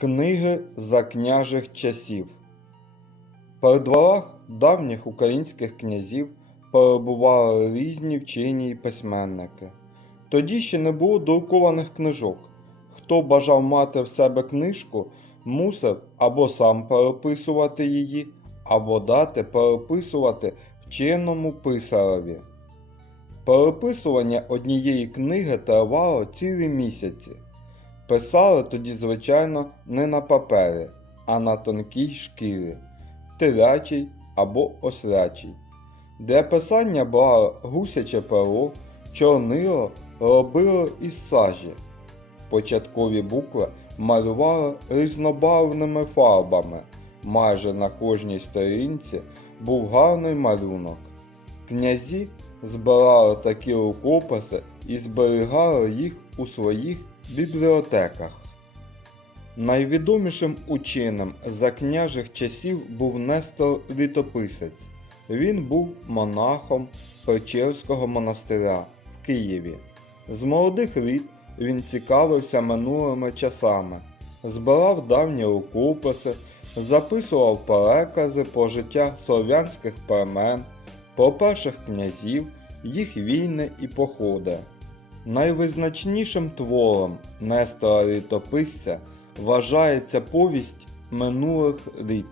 Книги за княжих часів. При дворах давніх українських князів перебували різні вчені й письменники. Тоді ще не було друкованих книжок. Хто бажав мати в себе книжку, мусив або сам переписувати її, або дати переписувати вченому писареві. Переписування однієї книги тривало цілі місяці. Писали тоді, звичайно, не на папері, а на тонкій шкірі, телячій або ослячій. Для писання брали гусяче перо, чорнило робили із сажі. Початкові букви малювали різнобарвними фарбами. Майже на кожній сторінці був гарний малюнок. Князі збирали такі рукописи і зберігали їх у своїх бібліотеках. Найвідомішим ученим за княжих часів був Нестор Літописець. Він був монахом Печерського монастиря в Києві. З молодих літ він цікавився минулими часами, збирав давні рукописи, записував перекази про життя слов'янських племен, про перших князів, їх війни і походи. Найвизначнішим твором Нестора Літописця вважається повість минулих літ.